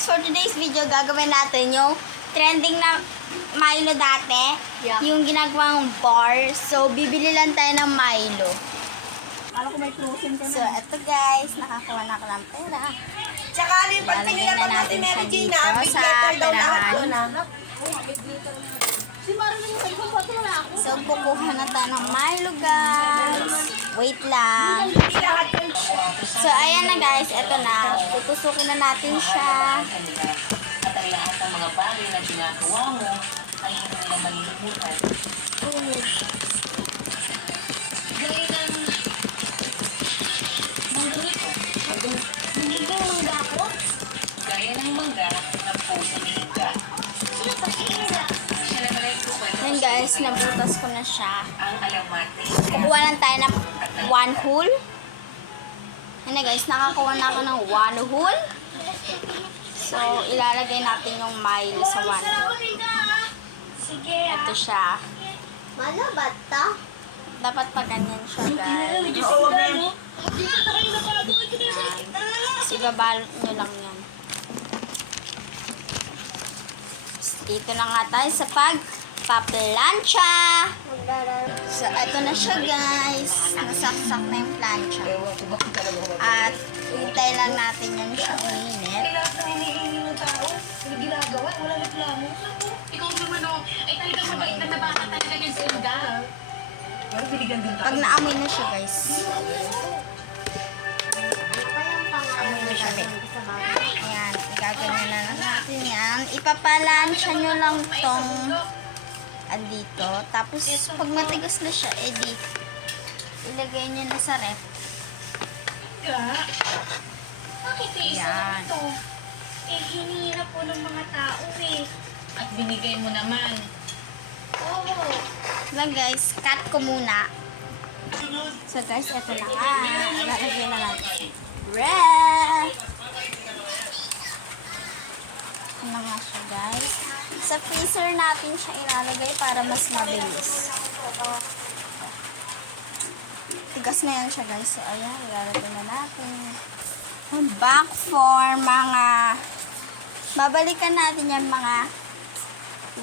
guys, for today's video, gagawin natin yung trending na Milo dati. Yeah. Yung ginagawang bar. So, bibili lang tayo ng Milo. Kala ko may frozen ka na. So, eto guys, nakakuha na ako ng pera. Tsaka ano yung pag Lalagay pinilabang na natin natin Mary siya Jane dito na, big sa letter daw lahat perahan. yun ah. Si Mara na yung cellphone, ba't wala ako? So, kukuha na tayo ng Milo guys. Wait lang. Hindi lahat yun. So, ayan na guys, eto na. Tutusukin na natin siya. At ang lahat ng mga bagay na ginagawa mo ay hindi nila malilimutan. Gaya ng mangga nito. Hindi yung mangga ako. Gaya ng mangga na po sa mingga. Sino pa siya? Siya naman ay kukwento Ayan guys, nabutas ko na siya. ang alamate. Kukuha lang tayo ng one whole. Ayan na guys, nakakuha na ako ng one whole. So, ilalagay natin yung Milo sa one whole. Sige Ito siya. Malabat ta? Dapat pa ganyan siya guys. Oo, Mary. So, ibabalot nyo lang yan. Dito na nga tayo sa pagpaplansya. So, ito na siya guys. Nasaksak na yung plancha. At, hintay lang natin yan siya uminit. Lahat ng hinihingi ng tao, hindi ginagawa, wala reklamo. Ikaw naman o, ay talagang mabait na nabaka talaga niyan sa Inda. Pero binigyan din Pag naamoy na siya guys. Amoy na siya, Mary. Ayan, igaganyan na lang natin yan. Ipapalansya nyo lang tong dito. Tapos, pag matigas na siya, edi, ilagay nyo na sa ref. Bakit isa Yan. lang ito? Eh, hiningi na po ng mga tao eh. At binigay mo naman. Oo. Lang guys, cut ko muna. So guys, eto na nga. Ilalagay na natin. Ref! Ano na nga siya guys. Sa freezer natin siya ilalagay para mas mabilis. Tigas na yan siya guys. So ayan, ilalagay na natin. Back for mga, babalikan natin yan mga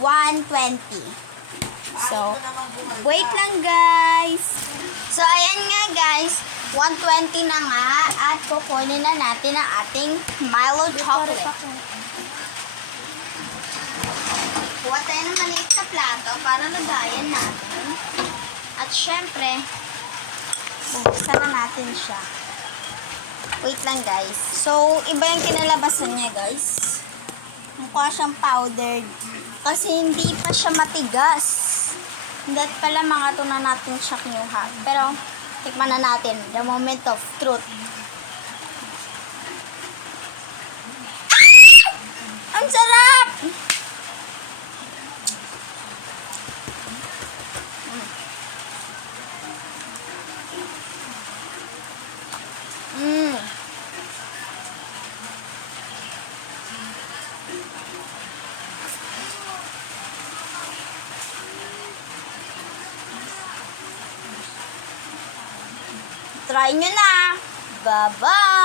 120. So, wait lang guys. So, ayan nga guys. 120 na nga. At kukunin na natin ang ating Milo chocolate. Kuha tayo ng maliit na plato para lagayan natin. At syempre, bubuksan na natin siya. Wait lang guys. So, iba yung kinalabasan niya guys. Mukha siyang powdered. Kasi hindi pa siya matigas. Hindi pala mga tuna natin siya kinuha. Pero, tikman na natin. The moment of truth. Ah! Ang sarap! Mmm. Try nyo na. Bye-bye!